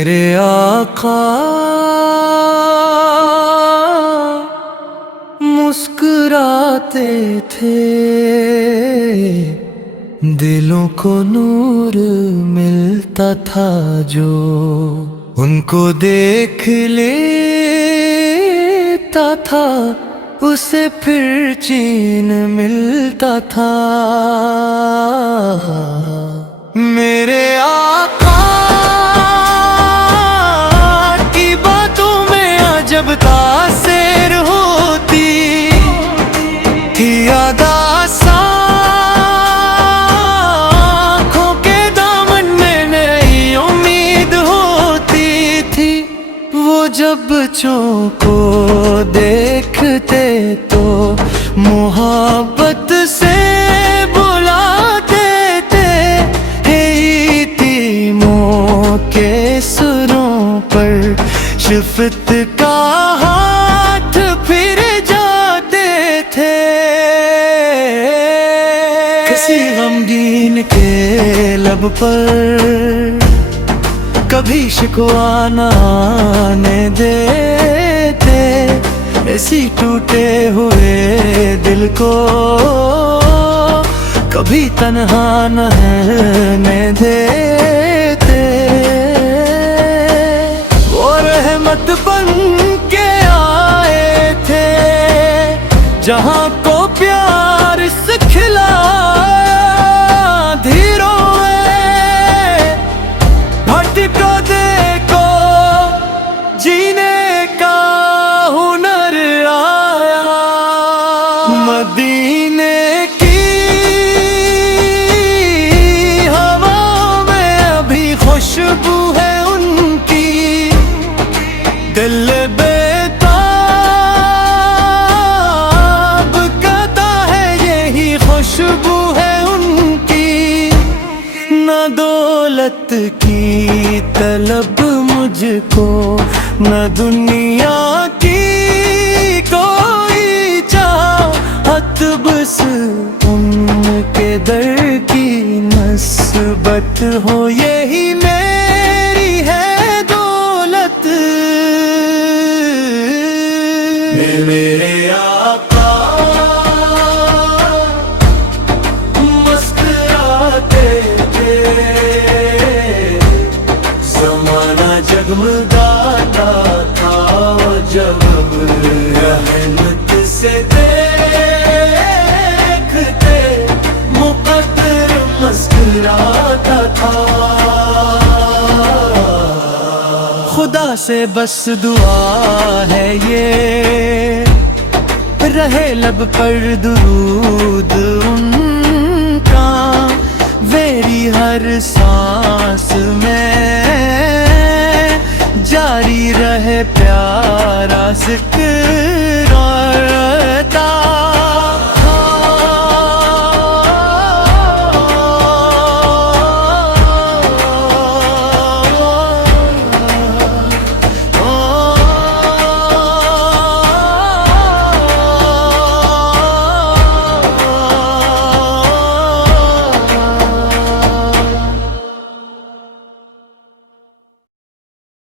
मेरे आका मुस्कुराते थे, दिलों को नूर मिलता था जो, उनको देख लेता था उसे फिर चैन मिलता था। मेरे आका की बातों में अजब तासीर होती थी, याद आँखों के दामन में नई उम्मीद होती थी। वो जब बच्चों को देखते तो मोहब्बत से बुलाते थे, हे यतीमों के सुरों पर शफ़क़त का हाथ फिर जाते थे। किसी गमगीन के लब पर कभी शिकवा न आने देते, ऐसी टूटे हुए दिल को कभी तन्हा न रहने देते। वो रहमत बन के आए थे जहाँ को प्यार से खिलाया, धीरों को देखो जीने का हुनर आया। मदीने की हवा में अभी खुशबू है उनकी, दिल बेताब करता है यही खुशबू है उनकी। न दौलत की तलब मुझको, न दुनिया की कोई चाहत, बस उनके दर की नस्बत हो यही मेरी है दौलत। मेरे आका मुस्कुराते थे, ज़माना जगमगाता था जब रहमत से देखते, मुक़द्दर मुस्कुराता था। खुदा से बस दुआ है ये, रहे लब पर दुरूद उनका, मेरी हर सांस में जारी रहे प्यारा ज़िक्र